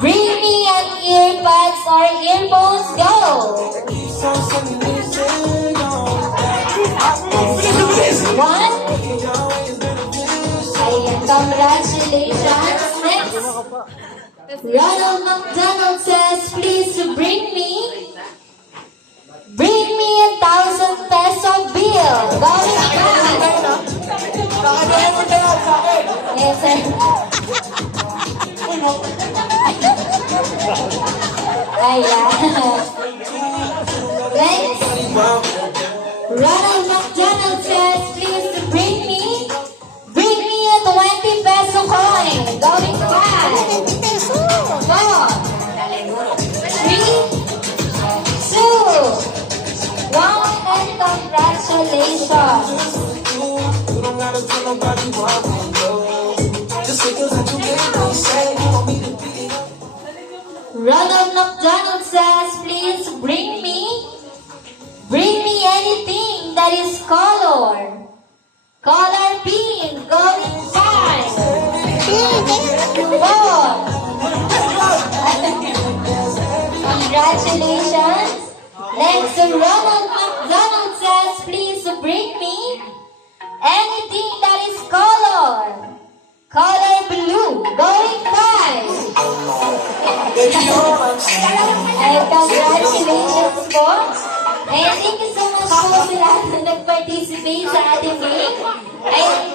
Bring me an earbuds or earphones, go! One. Ayan, congratulations. Next. Ronald McDonald says, please bring me 1,000 peso bill. Going back. Yes, sir. Ayan. Next. Ronald McDonald says, please bring me a 20 peso coin. Going back. 4, 3, 2, 1, and congratulations. Ronald McDonald says, please bring me anything that is color. Color pink, going 5, 4. Congratulations. Next, Ronald McDonald says, please bring me anything that is color. Color blue, going 5. Ay, congratulations po. And thank you so much po sa lahat na nag-participate sa ating game. Ay,